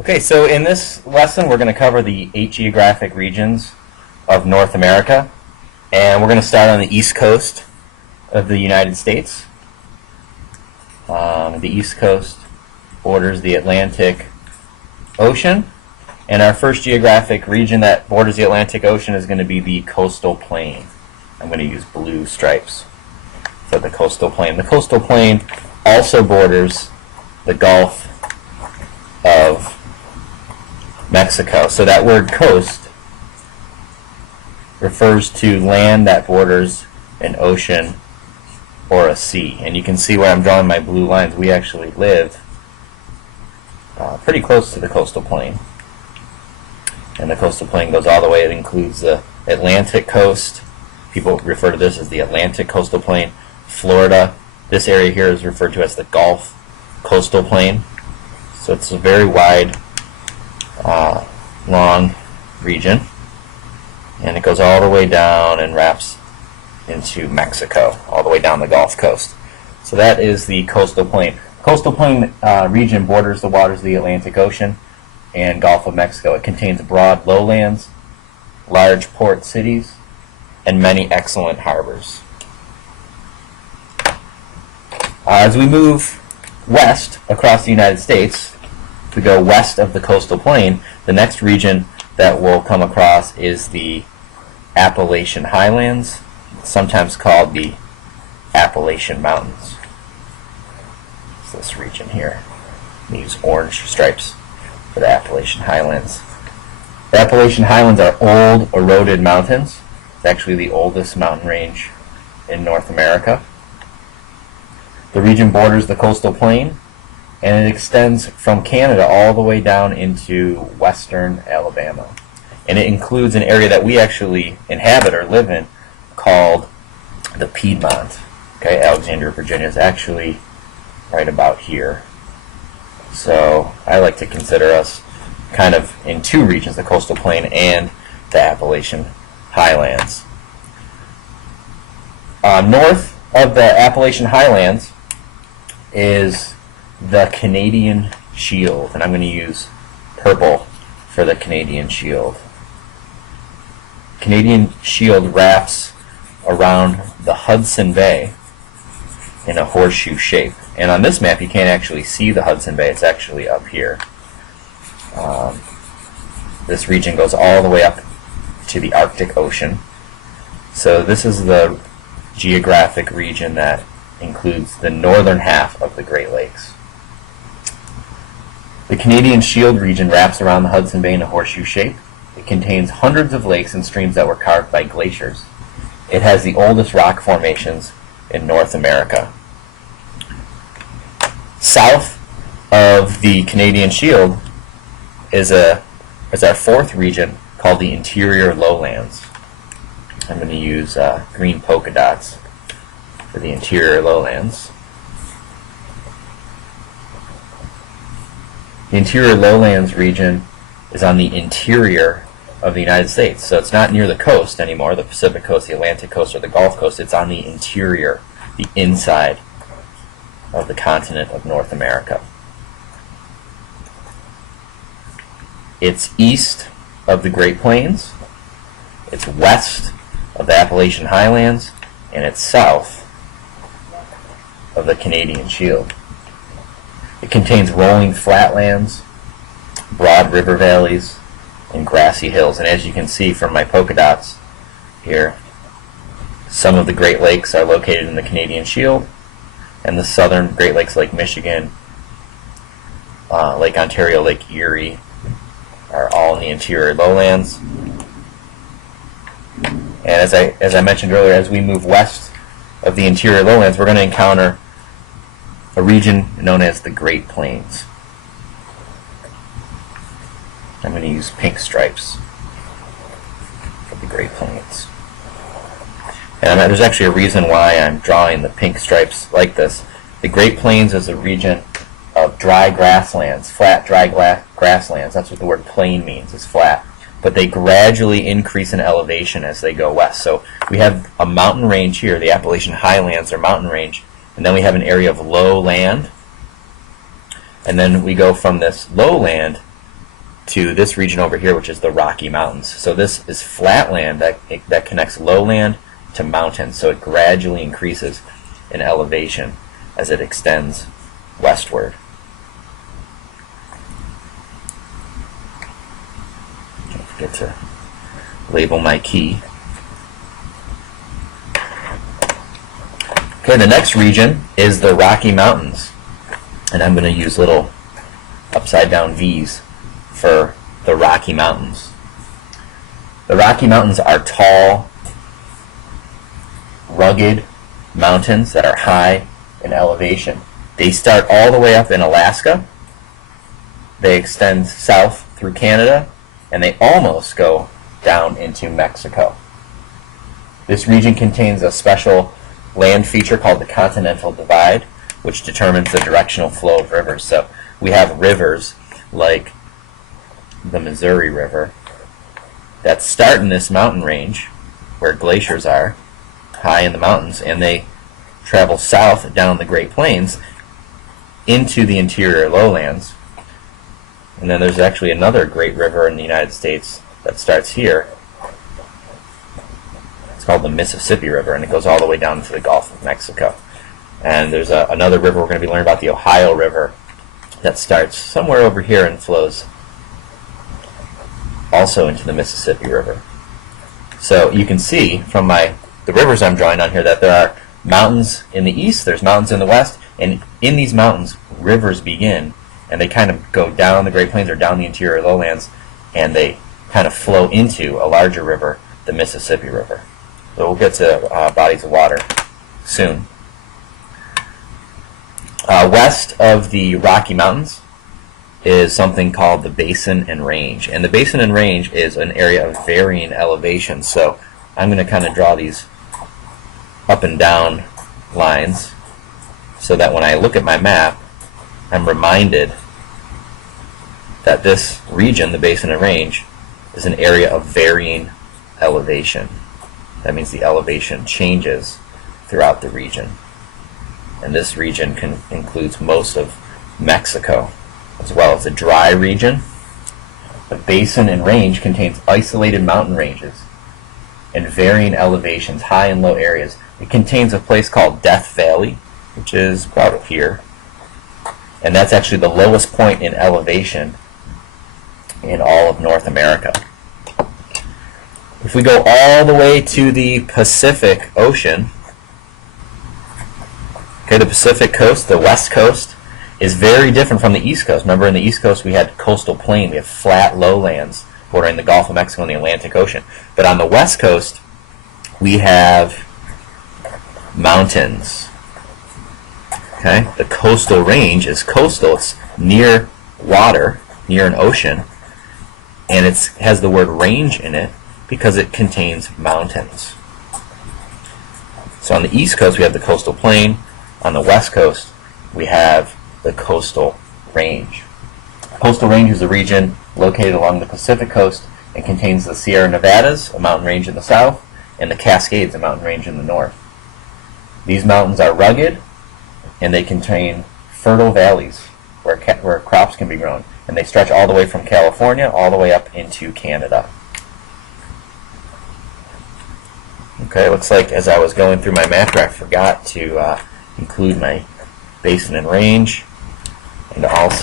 Okay, so in this lesson we're going to cover the 8 geographic regions of North America, and we're going to start on the east coast of the United States. The east coast borders the Atlantic Ocean, and our first geographic region that borders the Atlantic Ocean is going to be the coastal plain. I'm going to use blue stripes for the coastal plain. The coastal plain also borders the Gulf of Mexico. So that word coast refers to land that borders an ocean or a sea. And you can see where I'm drawing my blue lines. We actually live pretty close to the coastal plain. And the coastal plain goes all the way. It includes the Atlantic coast. People refer to this as the Atlantic coastal plain. Florida. This area here is referred to as the Gulf coastal plain. So it's a very wide, long region. And it goes all the way down and wraps into Mexico, all the way down the Gulf Coast. So that is the coastal plain. Coastal plain region borders the waters of the Atlantic Ocean and Gulf of Mexico. It contains broad lowlands, large port cities, and many excellent harbors. As we move west across the United States, we go west of the coastal plain, the next region that we'll come across is the Appalachian Highlands, sometimes called the Appalachian Mountains. It's this region here. We use orange stripes for the Appalachian Highlands. The Appalachian Highlands are old, eroded mountains. It's actually the oldest mountain range in North America. The region borders the coastal plain, and it extends from Canada all the way down into western Alabama. And it includes an area that we actually inhabit or live in called the Piedmont. Okay, Alexandria, Virginia is actually right about here. So I like to consider us kind of in two regions, the coastal plain and the Appalachian Highlands. North of the Appalachian Highlands is the Canadian Shield, and I'm going to use purple for the Canadian Shield. Canadian Shield wraps around the Hudson Bay in a horseshoe shape. And on this map you can't actually see the Hudson Bay, it's actually up here. This region goes all the way up to the Arctic Ocean. So this is the geographic region that includes the northern half of the Great Lakes. The Canadian Shield region wraps around the Hudson Bay in a horseshoe shape. It contains hundreds of lakes and streams that were carved by glaciers. It has the oldest rock formations in North America. South of the Canadian Shield is our fourth region called the Interior Lowlands. I'm going to use green polka dots for the Interior Lowlands. The Interior Lowlands region is on the interior of the United States. So it's not near the coast anymore, the Pacific coast, the Atlantic coast, or the Gulf Coast. It's on the interior, the inside of the continent of North America. It's east of the Great Plains, it's west of the Appalachian Highlands, and it's south of the Canadian Shield. It contains rolling flatlands, broad river valleys, and grassy hills. And as you can see from my polka dots here, some of the Great Lakes are located in the Canadian Shield, and the southern Great Lakes, Lake Michigan, Lake Ontario, Lake Erie, are all in the interior lowlands. And as I mentioned earlier, as we move west of the interior lowlands, we're going to encounter a region known as the Great Plains. I'm going to use pink stripes for the Great Plains. And there's actually a reason why I'm drawing the pink stripes like this. The Great Plains is a region of dry grasslands, flat dry grasslands. That's what the word plain means, is flat. But they gradually increase in elevation as they go west. So we have a mountain range here, the Appalachian Highlands or mountain range, and then we have an area of low land, and then we go from this lowland to this region over here, which is the Rocky Mountains. So this is flat land that connects lowland to mountains. So it gradually increases in elevation as it extends westward. Don't forget to label my key. Okay, the next region is the Rocky Mountains. And I'm going to use little upside down V's for the Rocky Mountains. The Rocky Mountains are tall, rugged mountains that are high in elevation. They start all the way up in Alaska. They extend south through Canada, and they almost go down into Mexico. This region contains a special land feature called the Continental Divide, which determines the directional flow of rivers. So we have rivers like the Missouri River that start in this mountain range where glaciers are high in the mountains, and they travel south down the Great Plains into the interior lowlands. And then there's actually another great river in the United States that starts here. It's called the Mississippi River, and it goes all the way down to the Gulf of Mexico. And there's another river we're going to be learning about, the Ohio River, that starts somewhere over here and flows also into the Mississippi River. So you can see from the rivers I'm drawing on here that there are mountains in the east, there's mountains in the west, and in these mountains rivers begin, and they kind of go down the Great Plains or down the interior lowlands, and they kind of flow into a larger river, the Mississippi River. So we'll get to bodies of water soon. West of the Rocky Mountains is something called the Basin and Range. And the Basin and Range is an area of varying elevation. So I'm going to kind of draw these up and down lines so that when I look at my map, I'm reminded that this region, the Basin and Range, is an area of varying elevation. That means the elevation changes throughout the region. And this region includes most of Mexico, as well as a dry region. The Basin and Range contains isolated mountain ranges and varying elevations, high and low areas. It contains a place called Death Valley, which is about up here. And that's actually the lowest point in elevation in all of North America. If we go all the way to the Pacific Ocean, okay, the Pacific coast, the west coast, is very different from the east coast. Remember, in the east coast we had coastal plain, we have flat lowlands bordering the Gulf of Mexico and the Atlantic Ocean. But on the west coast we have mountains. Okay, the coastal range is coastal, it's near water, near an ocean, and it has the word range in it because it contains mountains. So on the east coast we have the coastal plain. On the west coast we have the coastal range. Coastal range is a region located along the Pacific coast and contains the Sierra Nevadas, a mountain range in the south, and the Cascades, a mountain range in the north. These mountains are rugged, and they contain fertile valleys where crops can be grown, and they stretch all the way from California all the way up into Canada. Okay, looks like as I was going through my map here, I forgot to include my Basin and Range, and also